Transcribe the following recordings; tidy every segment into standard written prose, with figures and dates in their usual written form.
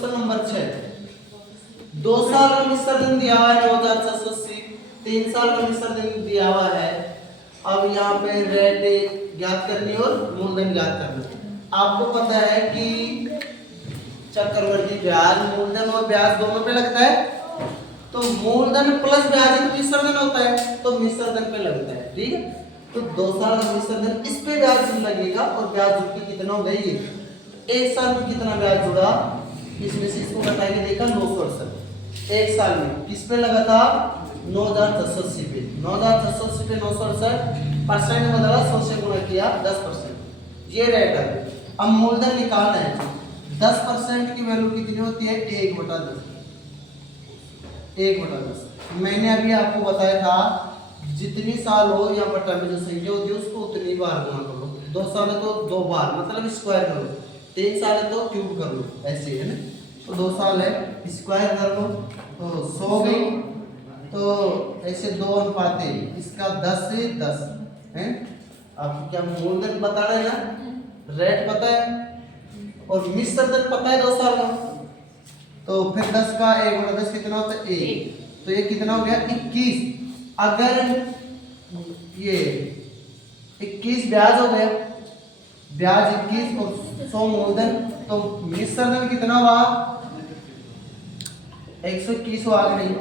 Question number 6। 2 साल का मिश्र दिन दिया हुआ है 9780, 3 साल का मिश्र दिन दिया हुआ है। अब यहाँ पे रेट ज्ञात करनी और मूलधन ज्ञात करना। आपको पता है कि चक्रवृद्धि ब्याज मूलधन और ब्याज दोनों पे लगता है, तो मूलधन प्लस ब्याज ही तो मिश्र धन होता है, तो मिश्र धन पे लगता है। ठीक है, तो 2 साल का मिश्र धन इस पे ब्याज लगेगा और ब्याज जुड़ के कितना हो गई, 1 साल में कितना ब्याज जुड़ा, इसमें से इसको घटाएंगे, देखा 968। 1 साल में किस पे लगा था, 9680 पे। 9680 पे 968 परसेंट बदला, 100 से गुणा किया 10%, ये रेट है। अब मूलधन निकालना है। 10% की वैल्यू कितनी होती है, 1/10। 1/10 मैंने अभी आपको बताया था, जितनी साल हो या बटा में जो संख्या होती है उसको उतनी बार गुणा कर लो। 2 साल है तो 2 बार, मतलब स्क्वायर कर लो। 3 साल है तो क्यूब कर लो, ऐसे है ना। तो 2 साल है, स्क्वायर कर लो तो 100 गई, तो ऐसे 2 अनुपात है, इसका 10 से 10 है। आपको क्या मूलधन बताना है ना, रेट पता है और मिश्र धन पता है 2 साल का, तो फिर 10 का 1/10 कितना होता है, 1। तो ये कितना हो गया, 21। अगर ये 21 ब्याज हो गया, ब्याज 21 और 100 मूलधन, तो मिश्र धन कितना हुआ, 121 हुआ कि नहीं।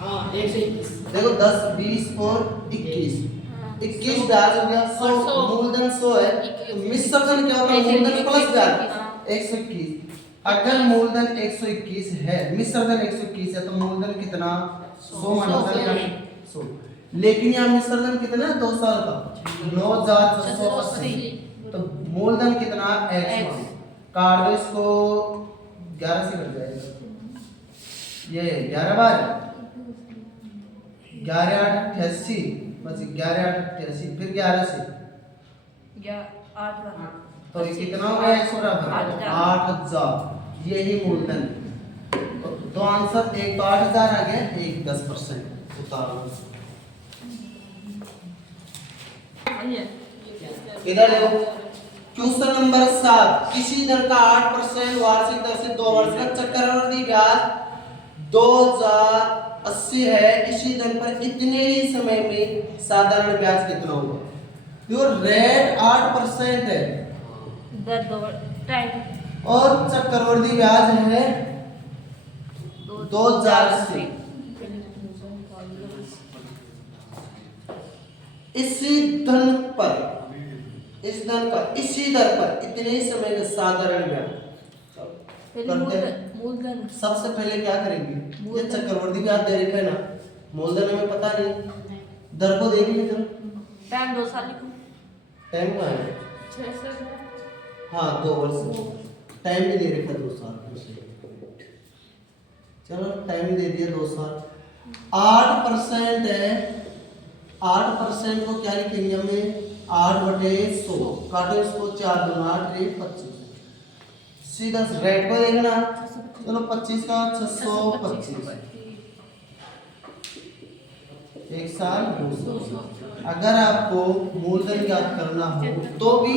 हाँ 121। देखो 10 20 और 21 ब्याज हो गया, 100 मूलधन 100 है, तो मिश्र धन क्या होता है, मूलधन प्लस ब्याज 121। अगर मूलधन 121 है, मिश्र धन 121 है, तो मूलधन कितना, 100 माइनस 100। लेकिन यहाँ मिश्र धन कितना है, 2 साल का, 9680। तो मूलधन कितना, x। काट दो इसको, 11 से कट जाएगा, ये 11 बार 11 8 88, बस 11 8 88, फिर 11 से 8 तो ये कितना हो गया, 100 बराबर 8000। यही मूलधन। तो आंसर एक तो 8000 आ गया, एक 10% उतारो। इधर देखो क्वेश्चन नंबर 7। किसी दर का 8% वार्षिक दर से 2 वर्ष का चक्रवृद्धि ब्याज 2080 है, इसी दर पर इतने ही समय में साधारण ब्याज कितना होगा। जो रेट 8% है और चक्रवृद्धि ब्याज है 2080। इसी धन पर, इस धन का इसी दर पर इतने ही समय का साधारण ब्याज करते हैं। सबसे पहले क्या करेंगे, ये चक्रवृद्धि ब्याज दे रखा है ना, मूलधन हमें पता नहीं, दर को देख लीजिए। टाइम 2 साल लिखो, टाइम का है 6 से हाँ 2 वर्ष, टाइम भी दे रखा 2 साल। चलो टाइम दे दिया 2 साल। 8% है, 8% को क्या लिखेंगे हमें, 8/100, काटो इसको, 4 2 8 1 25। सीधा रेट को देखना, चलो 25 का 625, 1 साल 200। अगर आपको मूलधन ज्ञात करना हो तो भी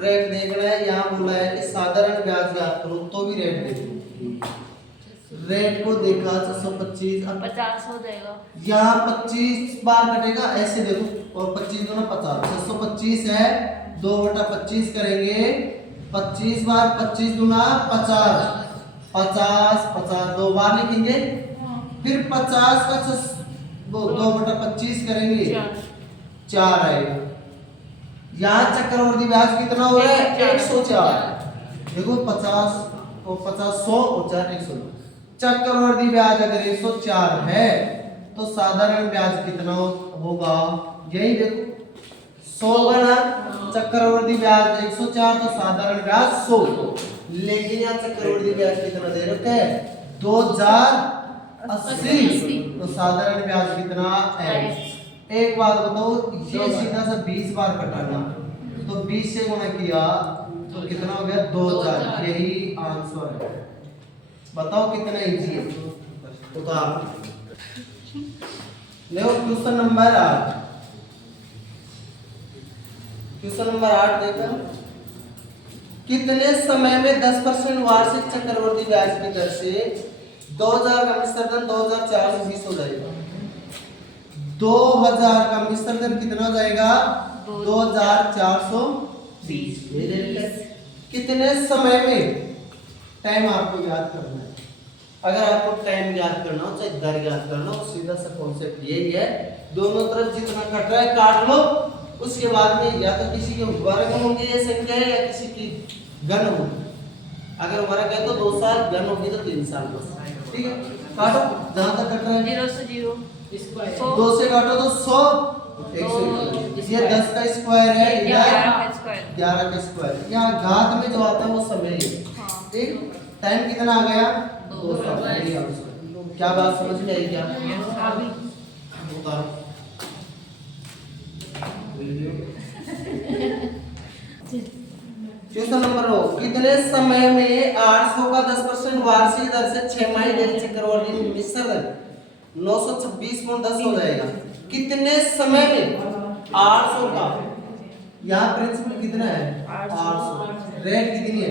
रेट देखना है। यहाँ बोला है कि साधारण ब्याज ज्ञात करो, तो भी रेट देखो। रेट को देखा 625, अब 50 हो जाएगा, यहाँ 25 बार कटेगा, ऐसे देखो, और 25 दूना 50, 625 है, 2/25 करेंगे, 25 बार 25 दूना 50, 50 50 2 बार लिखेंगे, फिर 50 का 2/25 करेंगे, 4 आएगा। यहाँ चक्रवृद्धि ब्याज कितना हो रहा है, 104। देखो 50 और 50 100 और 4 100। चक्रवृद्धि ब्याज अगर 104 है तो साधारण ब्याज कितना होगा, यही देखो 100 बना, चक्रवृद्धि ब्याज 104 तो साधारण ब्याज 100। लेकिन यहाँ चक्रवृद्धि ब्याज कितना दे रखा है, 2080, तो साधारण ब्याज कितना है। एक बात बताओ, ये सीधा सा 20 बार कटाना, तो 20 से गुणा किया तो कितना हो गया, 2000। यही आंसर है। बताओ कितना इजी है, उतार लो। क्वेश्चन नंबर 8, क्वेश्चन नंबर 8 देखो, कितने समय में 10% वार्षिक चक्रवर्ती ब्याज की दर से 2000 का मिश्र धन 2420 हो जाएगा। 2000 का मिश्र धन कितना हो जाएगा? 2420। कितने समय में? टाइम आपको याद करना है। अगर आपको टाइम याद करना हो चाहे दर याद करना हो, सीधा सा कॉन्सेप्ट यही है, दोनों तरफ जितना कट रहा है काट लो, उसके बाद में या तो किसी के वर्ग होंगे ये संख्या है या किसी की घन होगी। अगर वर्ग है तो 2 साल, घन होगी तो 3 साल बस। ठीक है, काटो जहां तक कट रहा है। 0 से 0 2 से काटो तो 100, 121। ये 10 का स्क्वायर है, 11 का स्क्वायर। 11 का स्क्वायर। यहाँ घात में जो आता है वो समय है। हाँ। ठीक, टाइम कितना आ गया? 200। क्या बात समझ में आई क्या? उतारो क्वेश्चन नंबर 9, कितने समय में 800 का 10% वार्षिक दर से 6 माही डेरी चक्रवर्ती मिश्र धन 926.10 हो जाएगा। कितने समय में 800 का, यहाँ प्रिंसिपल कितना है? 800। रेट कितनी है?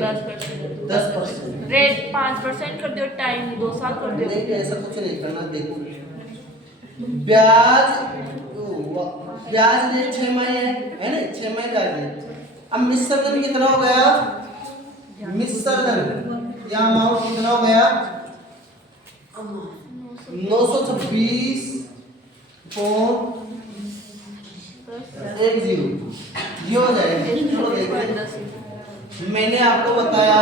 10%। रेट 5% कर दो, टाइम 2 साल कर दो। नहीं, ऐसा कुछ नहीं करना। देखो ब्याज दे 6 माही है ना, 6 माही ब्याज दे। अब मिश्र धन कितना हो गया? मिश्र धन या अमाउंट कितना हो गया? 926.10। ये हो जाएगा। मैंने आपको बताया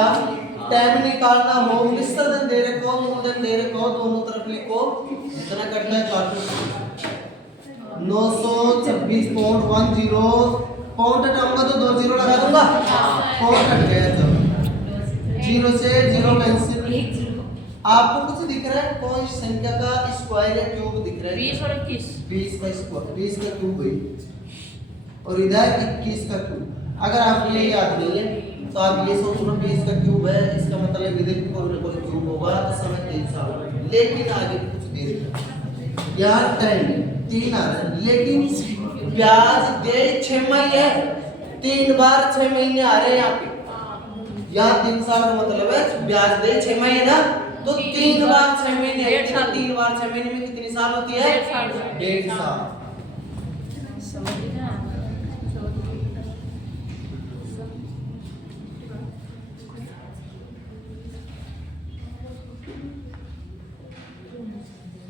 टाइम निकालना हो, मिश्र धन दे रखो, मूलधन दे रखो, दोनों तरफ लिखो, इतना करना है काटो। 926.10 पॉइंट हटाऊंगा तो 2 जीरो लगा दूंगा, पॉइंट हट गया। तो 0 से 0 कैंसिल। आपको कुछ दिख रहा है? कौन सी संख्या का स्क्वायर या क्यूब दिख रहा है? 20 और 21। 20 का स्क्वायर, 20 का क्यूब है, और इधर 21 का क्यूब। अगर आपको ये याद नहीं है तो आप ये सोच लो 20 का क्यूब है, इसका मतलब इधर कोई ना कोई क्यूब होगा, तो समय 3 साल। लेकिन आगे कुछ देर यार टाइम 3 आ रहा है, लेकिन ब्याज दे 6 माही है, 3 बार 6 महीने आ रहे हैं यहाँ पे। यहाँ 3 साल का मतलब है ब्याज दे 6 माही है ना, तो 3 बार 6 महीने है। 3 बार 6 महीने में कितनी साल होती है? 1.5 साल।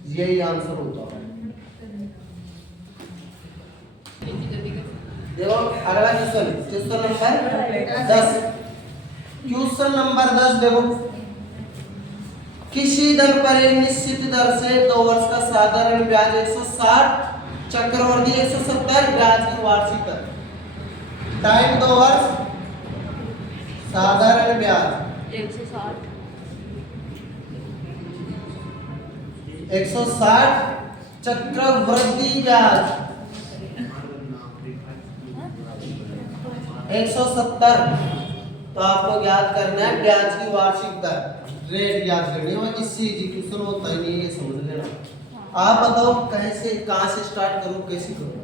यही आंसर होता है। देखो अगला question, question number 10। Question number 10 देखो, किसी दर पर एक निश्चित दर से 2 वर्ष का साधारण ब्याज 160, चक्रवर्ती 170 ब्याज की वार्षिक दर। टाइम 2 वर्ष, साधारण ब्याज 160, 160, चक्रवृद्धि ब्याज 170। तो आपको याद करना है ब्याज की वार्षिक दर, रेट याद करनी है। इससे एग्जीक्यूशन होता ही नहीं है, ये समझ लेना। आप बताओ कैसे, कहां से स्टार्ट करूं, कैसे करूं?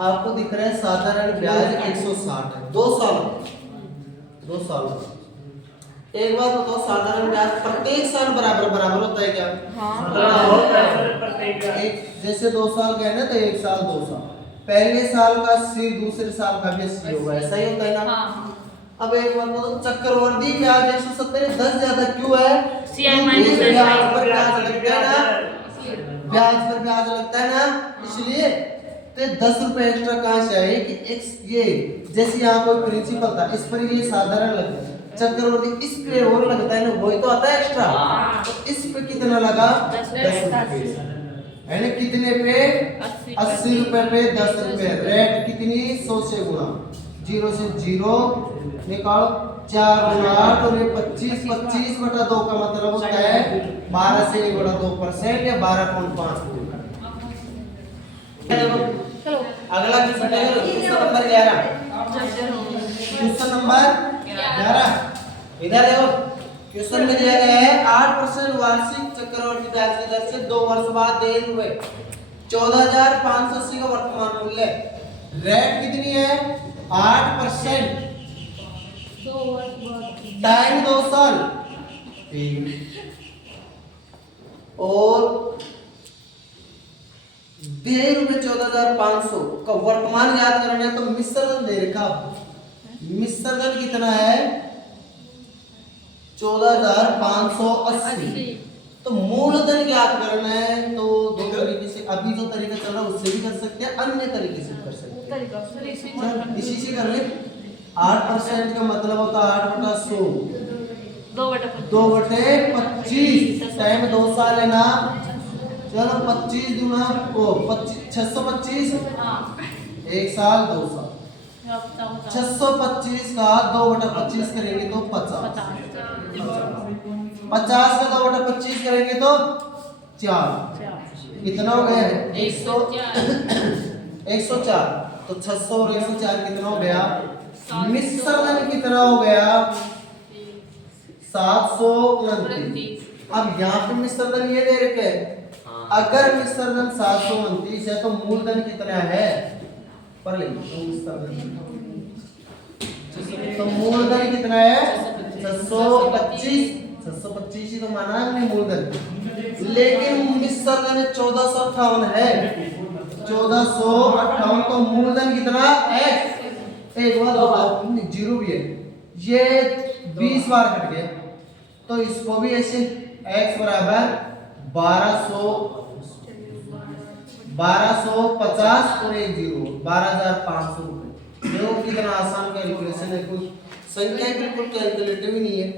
आपको दिख रहा है साधारण ब्याज 160 है, 2 साल। 2 साल। एक बात बताओ, साधारण ब्याज प्रत्येक साल बराबर बराबर होता है क्या? एक जैसे 2 साल का है ना, तो 1 साल 2 साल, पहले साल का 80, दूसरे साल का भी 80 होगा, ऐसा ही होता है ना? अब एक बात बताओ, चक्रवर्ती ब्याज 170 10 ज्यादा क्यों है? ब्याज पर ब्याज लगता है ना, ब्याज पर ब्याज लगता है ना, इसलिए तो 10 रुपए एक्स्ट्रा कहां से आए कि एक्स, ये जैसे यहाँ कोई प्रिंसिपल था, इस पर ये साधारण लगता है, चक्रवर्ती इस पे और लगता है ना, वही तो आता है एक्स्ट्रा। तो इस पे कितना लगा? 10 रुपए, यानी कितने पे? 80 रुपए पे 10 रुपए। रेट कितनी? 100 से गुणा, 0 से 0 निकालो, 4 गुणा 8 और ये 25, 25/2 का मतलब होता है 12 से 2% या 12.5। चलो अगला क्वेश्चन है क्वेश्चन नंबर 11। क्वेश्चन नंबर 11 इधर देखो, क्वेश्चन में दिया गया है 8% वार्षिक चक्रवर्ती ब्याज की दर से 2 वर्ष बाद देय हुए 14,580 का वर्तमान मूल्य। रेट कितनी है? 8%। 2 वर्ष बाद टाइम 2 साल। और दिए रुपए 14,500 का वर्तमान याद करना है तो मिश्र धन दे रखा आपको। मिश्र धन कितना है 14,580। तो मूलधन ज्ञात करना है तो दो तरीके से, अभी जो तरीका चल रहा है उससे भी कर सकते हैं, अन्य तरीके से भी कर सकते हैं। चल, इसी से कर ले। 8% का मतलब होता है 8/100, 2/25। टाइम 2 साल है ना। चलो 25 दूना 625, 1 साल 2 साल। 625 का 2/25 करेंगे तो 50। 50 का 2/25 करेंगे तो 4। कितना हो गया है 104। तो 600 और 104 कितना हो गया। मिश्र धन कितना हो गया 729। अब यहाँ पे मिश्र धन ये दे रखे हैं, अगर मिश्र धन 729 है तो मूलधन कितना है पर ले तो मूलधन कितना है 625। 625 ही तो माना है हमने मूलधन, लेकिन मिश्र धन 1458 है। 1458 तो मूलधन कितना x। एक बात बताओ जीरो भी है, ये 20 बार कट गया तो इसको भी ऐसे x बराबर 1250 और एक जीरो 12,500 रुपए। देखो कितना आसान कैलकुलेशन है, कुछ संख्या बिल्कुल कैलकुलेटिव ही नहीं है।